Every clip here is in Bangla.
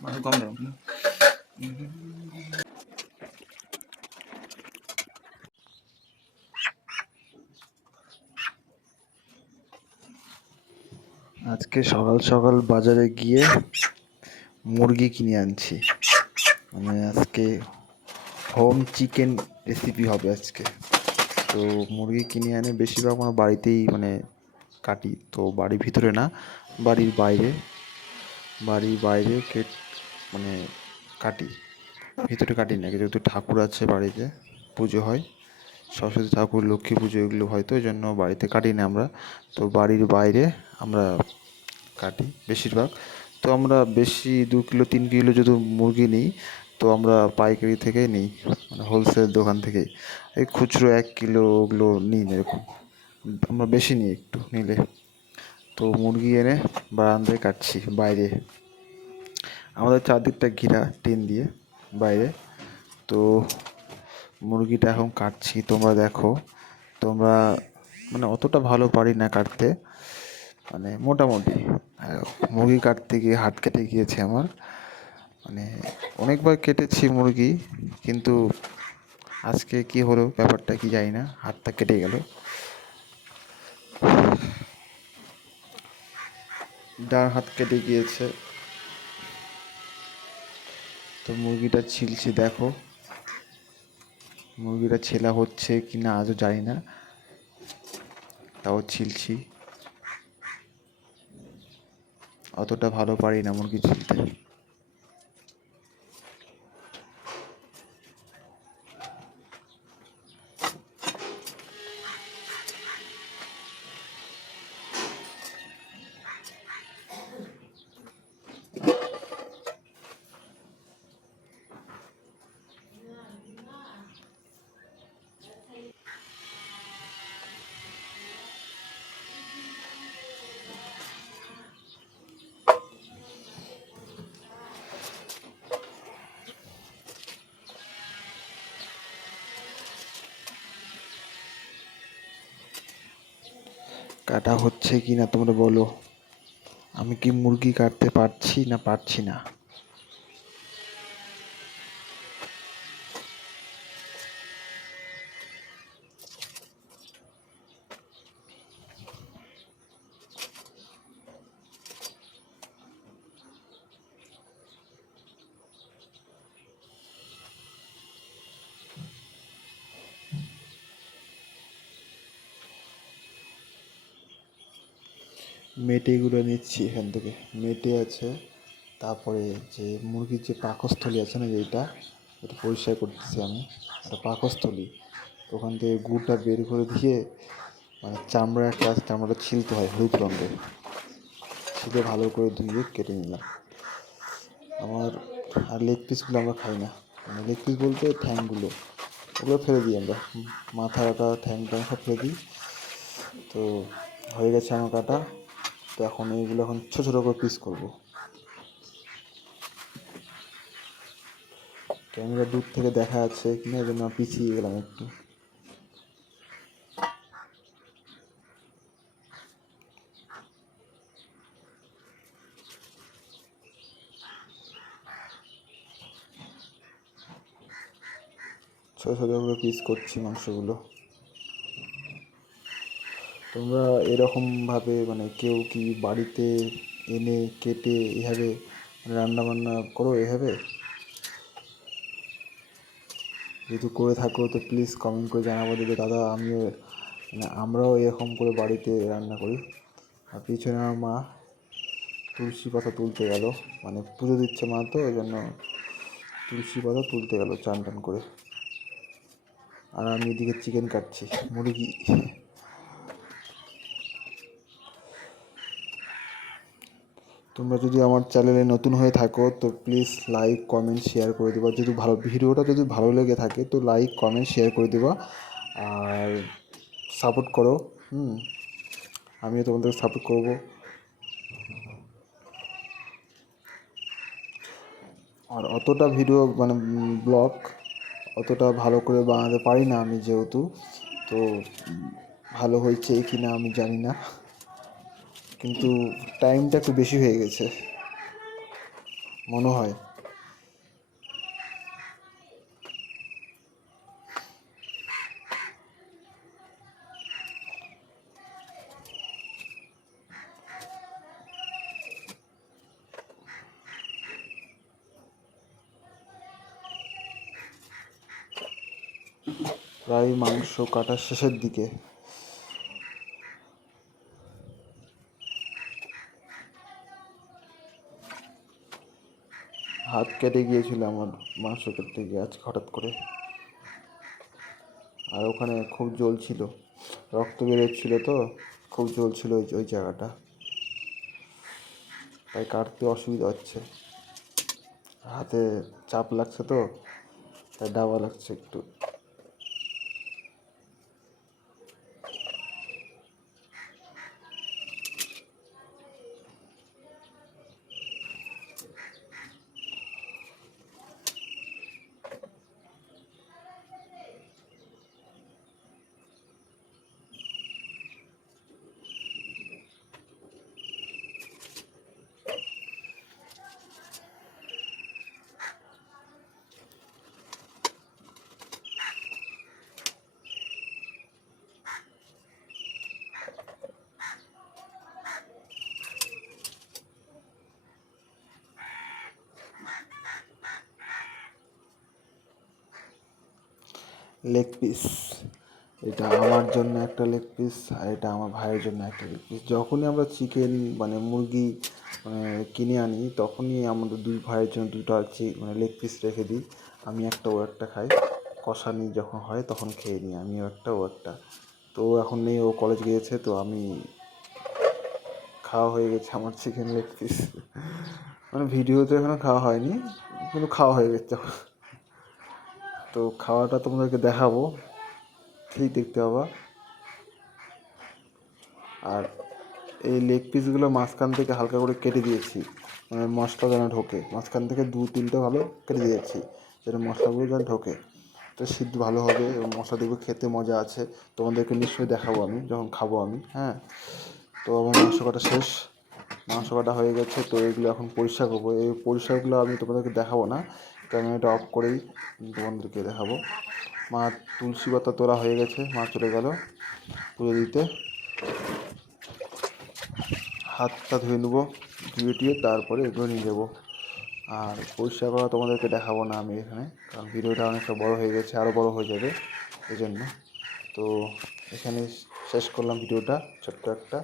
কম দাম। আজকে সকাল সকাল বাজারে গিয়ে মুরগি কিনে আনছি। মানে আজকে হোম চিকেন রেসিপি হবে আজকে। তো মুরগি কিনে আনে বেশিরভাগ আমার বাড়িতেই মানে কাটি। তো বাড়ির ভিতরে না, বাড়ির বাইরে মানে কাটি, ভিতরে কাটি না। যেহেতু ঠাকুর আছে বাড়িতে, পুজো হয়, সরস্বতী ঠাকুর, লক্ষ্মী পুজো এগুলো হয়, তো ওই জন্য বাড়িতে কাটি না আমরা। তো বাড়ির বাইরে আমরা কাটি বেশিরভাগ। তো আমরা বেশি 2 কিলো 3 কিলো যদি মুরগি নিই, তো আমরা পাইকারি থেকেই নিই, মানে হোলসেল দোকান থেকেই। এই খুচরো 1 কিলো ওগুলো নিই না, এরকম আমরা বেশি নিই একটু নিলে। তো মুরগি এনে বারান্দায় কাটছি বাইরে, আমাদের চারদিকটা ঘেরা টিন দিয়ে বাইরে। তো মুরগিটা এখন কাটছি, তোমরা দেখো। তোমরা মানে অতটা ভালো পারি না কাটতে, মানে মোটামুটি। মুরগি কাটতে গিয়ে হাত কেটে গিয়েছে আমার, মানে অনেকবার কেটেছি মুরগি, কিন্তু আজকে কি হলো ব্যাপারটা কি জানি না, হাতটা কেটে গেল। ডান হাত কেটে গিয়েছে। তো মুরগিটা ছিলছি, দেখো মুরগিটা ছেলা হচ্ছে কি না আজও জানি না, তাও ছিলছি। অতটা ভালো পারি না মুরগি ছিলতে। কাটা হচ্ছে কি না তোমরা বলো, আমি কি মুরগি কাটতে পারছি না পারছি না? মেটেগুলো নিচ্ছি এখান থেকে, মেটে আছে। তারপরে যে মুরগির যে পাকস্থলী আছে না, এটা এটা পরিষ্কার করতেছি আমি, একটা পাকস্থলী। ওখান থেকে গুড়টা বের করে দিয়ে, মানে চামড়া একটা আছে, চামড়াটা ছিলতে হয় হলুদ রঙের, ছিলে ভালো করে ধুয়ে কেটে নিলাম। আমার আর লেগ পিসগুলো আমরা খাই না, মানে লেগ পিস বলতে ঠ্যাংগুলো, ওগুলো ফেলে দিই আমরা, মাথাটা ঠ্যাংটা সব ফেলে দিই। তো হয়ে গেছে আমার কাটা। তো এখন এইগুলো এখন ছোটো ছোটো করে পিস করবো। ক্যামেরা দূর থেকে দেখা যাচ্ছে কিনা, এই জন্য পিছিয়ে গেলাম একটু। ছোটো ছোটো করে পিস করছি মাংসগুলো। তোমরা এরকমভাবে মানে কেউ কি বাড়িতে এনে কেটে এভাবে রান্না বান্না করো এভাবে? যদি করে থাকো তো প্লিজ কমেন্ট করে জানাবো যে দাদা আমিও, মানে আমরাও এরকম করে বাড়িতে রান্না করি। আর পিছনে আমার মা তুলসী পাতা তুলতে গেল, মানে পুজো দিচ্ছে মা, তো ওই জন্য তুলসী পাতা তুলতে গেল চান টান করে। আর আমি এদিকে চিকেন কাটছি, মুরগি। তোমরা যদি আমার চ্যানেলে নতুন হয়ে থাকো তো প্লিজ লাইক কমেন্ট শেয়ার করে দেবা। যদি ভিডিওটা যদি ভালো লেগে থাকে তো লাইক কমেন্ট শেয়ার করে দেবা, আর সাপোর্ট করো। আমিও তোমাদের সাপোর্ট করব। আর অতটা ভিডিও মানে ব্লগ অতটা ভালো করে বানাতে পারি না আমি, যেহেতু। তো ভালো হয়েছে কি না আমি জানি না, কিন্তু টাইমটা একটু বেশি হয়ে গেছে। মনে হয়। প্রায় মাংস কাটার শেষের দিকে। হাত কেটে গিয়েছিল আমার মাংস কাটতে গিয়ে আজ হঠাৎ করে। আর ওখানে খুব জ্বলছিল, রক্ত বেরোচ্ছিল, তো খুব জ্বলছিল ওই জায়গাটা, তাই কাটতে অসুবিধা হচ্ছে। হাতে চাপ লাগছে তো, তাই ডাবা লাগছে একটু। লেগ পিস, এটা আমার জন্য একটা লেগ পিস, আর এটা আমার ভাইয়ের জন্য একটা লেগ পিস। যখনই আমরা চিকেন মানে মুরগি কিনে আনি, তখনই আমাদের দুই ভাইয়ের জন্য দুটো মানে লেগ পিস রেখে দিই। আমি একটা, ও একটা খাই। কষানি যখন হয় তখন খেয়ে নিই, আমিও একটা, ও একটা। তো এখন নেই, ও কলেজ গিয়েছে, তো আমি খাওয়া হয়ে গেছে আমার চিকেন লেগ পিস। মানে ভিডিওতে এখনো খাওয়া হয়নি, কিন্তু খাওয়া হয়ে গেছে। তো খাওয়াটা তোমাদেরকে দেখাবো, ঠিক দেখতে পাবা। আর এই লেগ পিসগুলো মাঝখান থেকে হালকা করে কেটে দিয়েছি, মানে মশলা যেন ঢোকে। মাঝখান থেকে 2-3টে ভালো কেটে দিয়েছি, যেন মশলাগুলো যেন ঢোকে, তো সিদ্ধ ভালো হবে এবং মশলা দেখবে খেতে মজা আছে। তোমাদেরকে নিশ্চয়ই দেখাবো আমি যখন খাবো আমি। হ্যাঁ, তো আমার মাংস কাটা শেষ, মাংস কাটা হয়ে গেছে। তো এগুলো এখন পরিষ্কার করবো। এই পরিষ্কারগুলো আমি তোমাদেরকে দেখাবো না, ক্যামেরাটা অফ করেই তোমাদেরকে দেখাবো। মা তুলসী পাতা তোলা হয়ে গেছে, মা চলে গেল পুজো দিতে। হাতটা ধুয়ে নেবো, ধুয়ে তারপরে এগুলো নিয়ে যাবো। আর পরিষ্কার করা তোমাদেরকে দেখাবো না আমি এখানে, কারণ ভিডিওটা অনেকটা বড় হয়ে গেছে, আরও বড় হয়ে যাবে এই জন্য। তো এখানে শেষ করলাম ভিডিওটা, ছোট্ট একটা।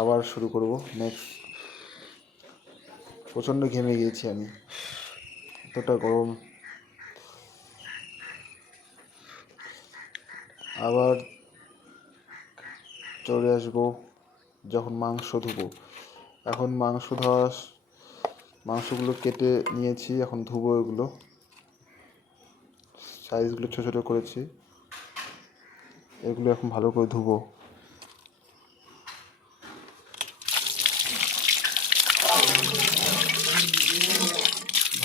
আবার শুরু করব নেক্সট। প্রচণ্ড ঘেমে গিয়েছি আমি, এতটা গরম। আবার চলে আসবো যখন মাংস ধুবো। এখন মাংসগুলো কেটে নিয়েছি, এখন ধুবো এগুলো। সাইজগুলো ছোটো ছোটো করেছি, এগুলো এখন ভালো করে ধুবো।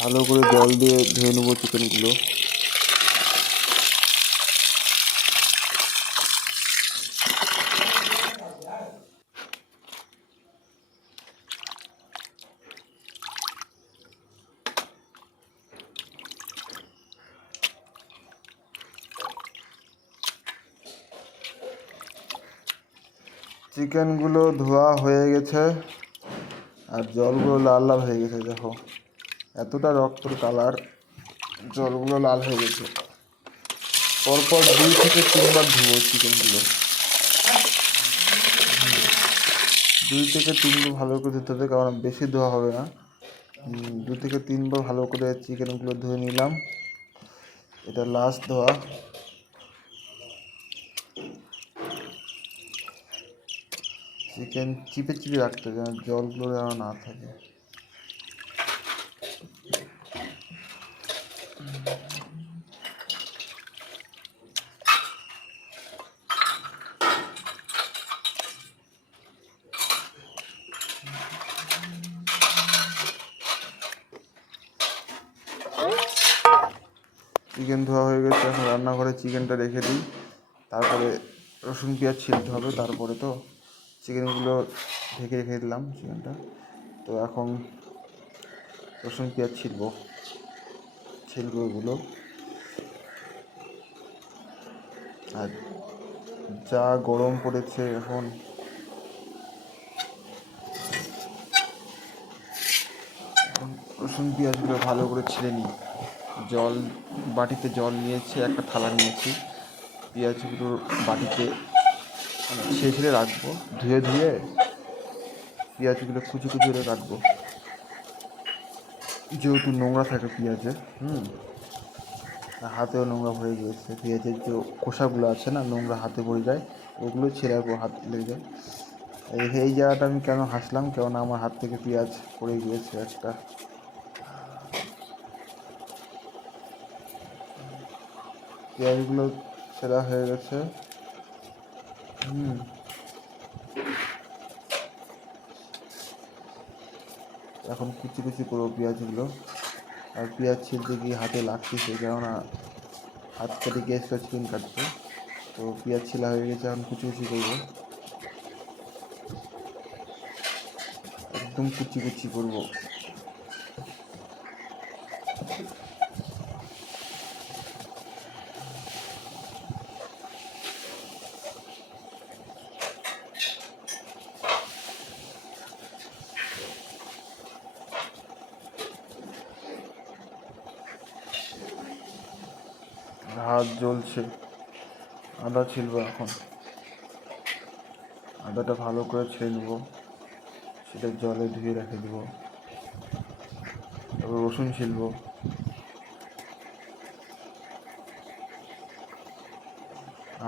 ভালো করে জল দিয়ে ধুয়ে নেবো চিকেনগুলো। চিকেনগুলো ধোয়া হয়ে গেছে, আর জলগুলো লাল লাল হয়ে গেছে, দেখো এতটা রক্তর কালার, জলগুলো লাল হয়ে গেছে। পরপর 2 থেকে 3 বার ধুবো চিকেনগুলো, 2 থেকে 3 বার ভালো করে ধুতে হবে, কারণ বেশি ধোয়া হবে না। 2 থেকে 3 বার ভালো করে চিকেনগুলো ধুয়ে নিলাম, এটা লাস্ট ধোয়া। চিকেন চিপে চিপে রাখতে হবে, যেন জলগুলো যেন না থাকে। চিকেন ধোয়া হয়ে গেছে, এখন রান্নাঘরে চিকেনটা রেখে দিই, তারপরে রসুন পেঁয়াজ ছিলতে হবে। তারপরে তো চিকেনগুলো ঢেকে রেখে দিলাম চিকেনটা। তো এখন রসুন পেঁয়াজ ছিলবো এগুলো। আর যা গরম পড়েছে এখন, রসুন পেঁয়াজগুলো ভালো করে ছিলে নিই। বাটিতে জল নিয়েছি, একটা থালা নিয়েছি, পেঁয়াজগুলো বাটিতে ছেঁচড়ে রাখবো, ধুয়ে পেঁয়াজগুলো কুচি করে কাটবো, যেহেতু নোংরা থাকে পেঁয়াজে। হাতেও নোংরা ভরে গিয়েছে, পেঁয়াজের যে খোসাগুলো আছে না, নোংরা হাতে পড়ে যায়, ওগুলো ছেঁড়ার পর হাত লেগে যায়। এই জায়গাটা আমি কেন হাসলাম, কেননা আমার হাত থেকে পেঁয়াজ পড়ে গিয়েছে একটা। পেঁয়াজগুলো ছেঁড়া হয়ে গেছে। এখন কুচি করবো পেঁয়াজগুলো। আর পেঁয়াজ ছিলতে গিয়ে হাতে লাগতেছে, কেননা হাত কেটে গ্যাসটা চিকেন কাটছে। তো পেঁয়াজ ছিলা হয়ে গেছে, এখন কুচি করবো, একদম কুচি করবো। হাত জ্বলছে। আদা ছিলবো এখন। আদাটা ভালো করে ছেড়ে নেবো, সেটা জলে ধুয়ে রেখে দেবো। তারপর রসুন ছিলবো।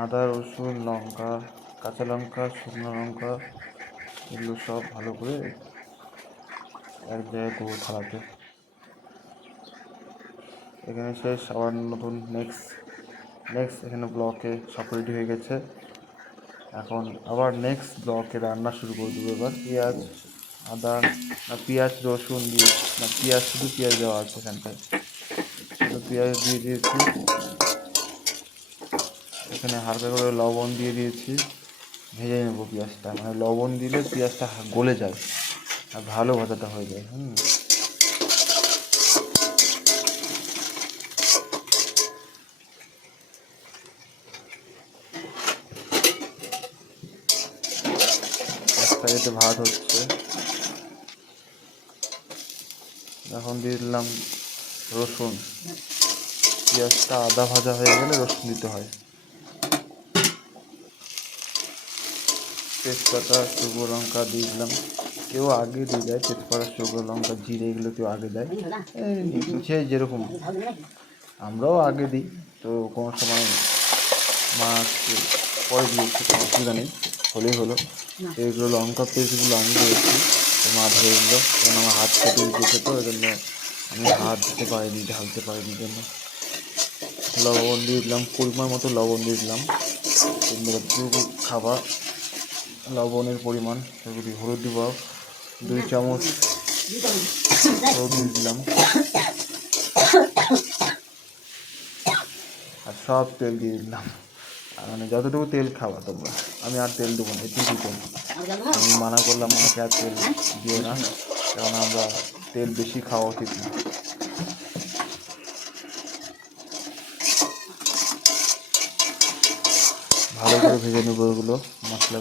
আদা, রসুন, লঙ্কা, কাঁচা লঙ্কা, শুকনো লঙ্কা, এগুলো সব ভালো করে এক জায়গায় করবো থালাতে। এখানে শেষ। আবার নতুন নেক্সট এখানে ব্লকে সব রেডি হয়ে গেছে। এখন আবার নেক্সট ব্লকে রান্না শুরু করে দেবো। এবার পেঁয়াজ, আদা, না পেঁয়াজ রসুন দিয়ে, না পেঁয়াজ, শুধু পেঁয়াজ দেওয়া আছে এখানটায়, শুধু পেঁয়াজ দিয়ে দিয়েছি। এখানে হালকা করে লবণ দিয়ে দিয়েছি, ভেজে নেবো পেঁয়াজটা। মানে লবণ দিলে পেঁয়াজটা গলে যায় আর ভালো ভাজাটা হয়ে যায়। একটা এতে ভাত হচ্ছে। এখন দিয়ে দিলাম রসুন। পেঁয়াজটা আদা ভাজা হয়ে গেলে রসুন দিতে হয়। তেজপাতা, শুকনো লঙ্কা দিয়ে দিলাম। কেউ আগে দিয়ে দেয় তেজপাতা, শুকনো লঙ্কা, জিরে, এগুলো কেউ আগে দেয়, সে যেরকম। আমরাও আগে দিই, তো কোনো সময় মাছ পরে দিয়েছি, কোনো অসুবিধা নেই, হলেই হলো। এইগুলো লঙ্কা পেস্টগুলো আমি দিয়েছি, তো মা ধরে দিল, কারণ আমার হাত কেটে দিয়েছে, তো ওই জন্য আমি হাত দিতে পারিনি, ঢালতে পারিনি জন্য। লবণ দিয়ে দিলাম, পরিমাণ মতো লবণ দিয়ে দিলাম। যতটুকু খাবার লবণের পরিমাণ, সেগুলি হলুদ দিব 2 চামচ, হলুদ দিয়ে দিলাম। আর সব তেল দিয়ে দিলাম, মানে যতটুকু তেল খাওয়া তোমরা। আমি আর তেল দেবো না, এটুকু তেল। আমি মানা করলাম আমাকে আর তেল দিও না, কারণ আমরা তেল বেশি খাওয়া উচিত না। ভালো করে ভেজে নেবো এগুলো, মশলা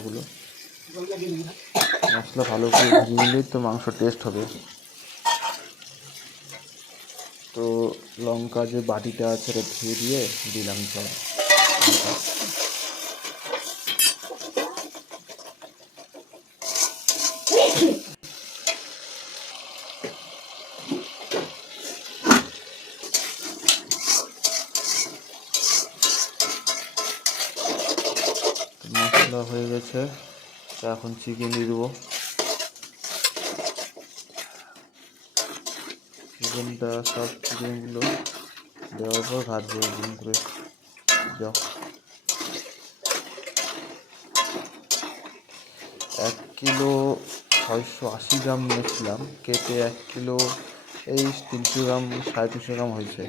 ভালো করে ভেজে নিলেই তো মাংস টেস্ট হবে। তো লঙ্কা যে বাটিটা আছে সেটা ধুয়ে দিয়ে দিলাম জল। মশলা হয়ে গেছে, তো এখন চিকেন দিয়ে দেবো। চিকেনটা, সব চিকেনগুলো দেওয়ার পর ভাজবো এরকম করে। 1 কিলো 680 গ্রাম নিয়েছিলাম, কেটে 1 কিলো এই 300 গ্রাম, 350 গ্রাম হয়েছে।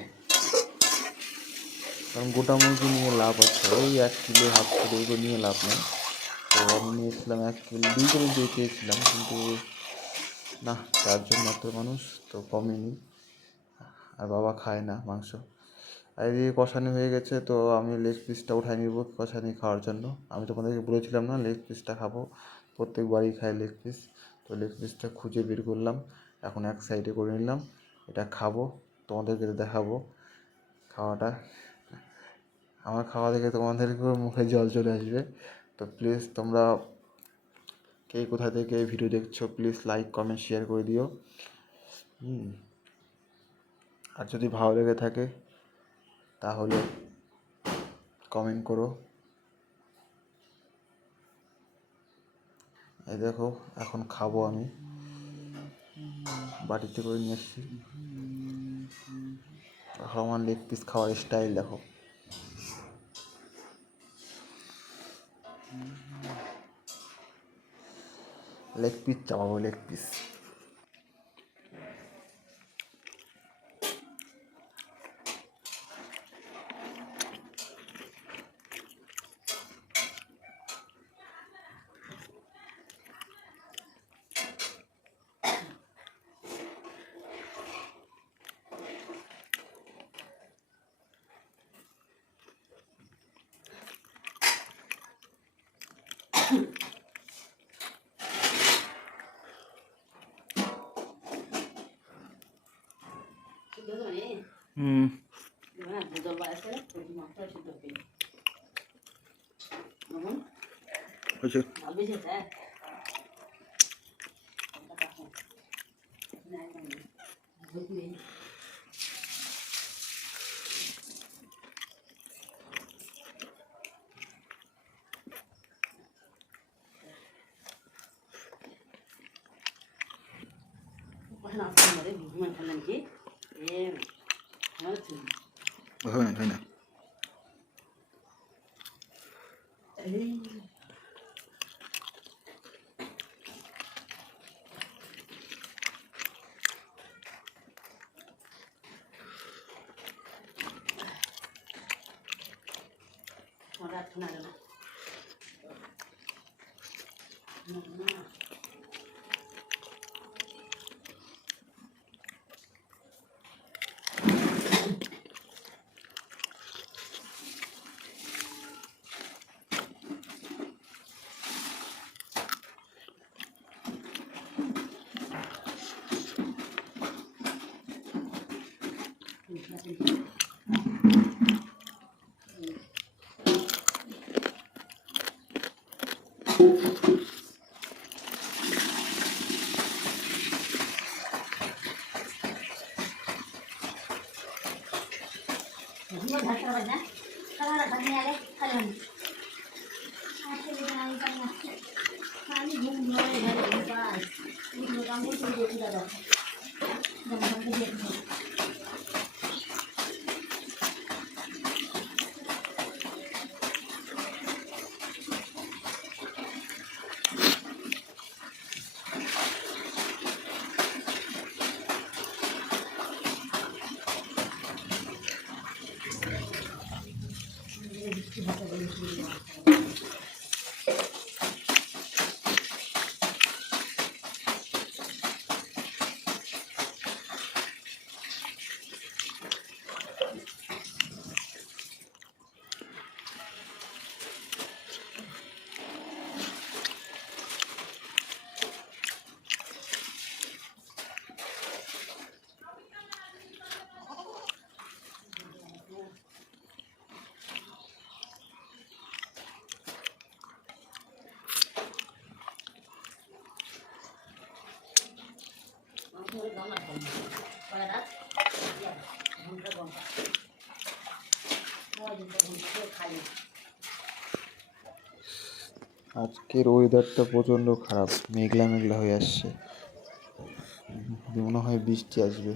কারণ গোটা মুরগি নিয়ে লাভ আছে, ওই 1 কিলো, হাফ কিলো এগুলো নিয়ে লাভ নেই। তো আমি নিয়েছিলাম 1 কিলো, 2 কিলো দিয়ে চেয়েছিলাম, কিন্তু না, 4 জন মাত্র মানুষ, তো কমই নিই। আর বাবা খায় না মাংস। আর এদিকে কষানি হয়ে গেছে, তো আমি লেগ পিসটা উঠাই নিব কষানি খাওয়ার জন্য। আমি তোমাদেরকে বলেছিলাম না লেগ পিসটা খাবো, প্রত্যেকবারই খাই লেগ পিস। তো লেগ পিসটা খুঁজে বের করলাম, এখন এক সাইডে করে নিলাম। এটা খাবো, তোমাদেরকে দেখাবো খাওয়াটা। আমার খাওয়া দেখে তোমাদেরকেও মুখে জল চলে আসবে। তো প্লিজ তোমরা কে কোথা থেকে এই ভিডিও দেখছো, প্লিজ লাইক কমেন্ট শেয়ার করে দিও। আর যদি ভালো লেগে থাকে তাহলে কমেন্ট করো। এই দেখো, এখন খাবো আমি, বাটিতে করে নিয়ে এসেছি। আমার লেগ পিস খাওয়ার স্টাইল দেখো। লেগ পিস চাপাবো, লেগ পিস। আজকের ওয়েদারটা প্রচণ্ড খারাপ, মেঘলা মেঘলা হয়ে আসছে, মনে হয় বৃষ্টি আসবে।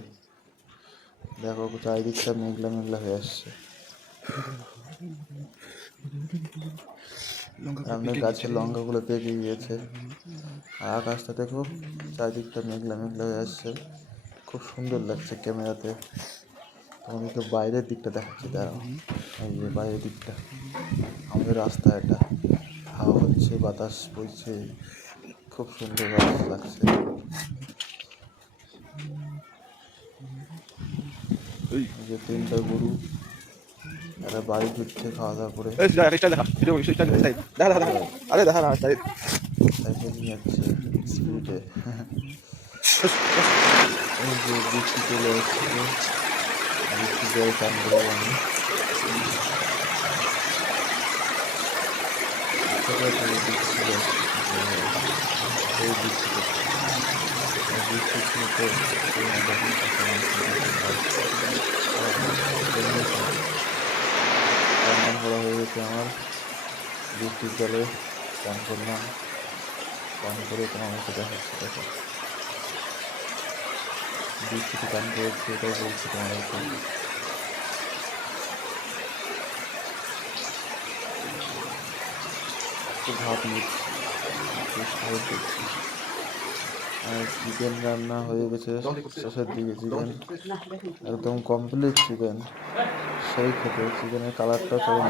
দেখো চারিদিকটা মেঘলা মেঘলা হয়ে আসছে। সামনে গাছের লঙ্কাগুলো পেকে গিয়েছে। আর আকাশটা দেখো, চারিদিকটা মেঘলা মেঘলা হয়ে আসছে, খুব সুন্দর লাগছে ক্যামেরাতে। তোমাদেরকে বাইরের দিকটা দেখাচ্ছি, দাঁড়াও। এই যে বাইরের দিকটা, আমাদের রাস্তা, এটা হাওয়া হচ্ছে, বাতাস বইছে, খুব সুন্দর লাগছে। এই যে 3টা গরু, এরা বাড়ি ফিরছে খাওয়া দাওয়া করে। সাইকেল নিয়ে যাচ্ছে স্পিডে। এই যে বৃষ্টি চলে আসছে, বৃষ্টি জল চান করবো আমি। বৃষ্টি এই বৃষ্টিতে বৃষ্টির সাথে রান্না করা হয়ে গেছে আমার, বৃষ্টির জলে চান করলাম, চান করে তোমার মতো দেখাচ্ছি। দেখো বৃষ্টিতে চান করেছি, এটাই বলছি তোমাদেরকে। একটু ভাত নিচ্ছি, সাহস দিচ্ছি। আর চিকেন রান্না হয়ে গেছে শেষের দিকে, চিকেন একদম কমপ্লিট চিকেন, সেই খেতে চিকেনের কালারটা চলে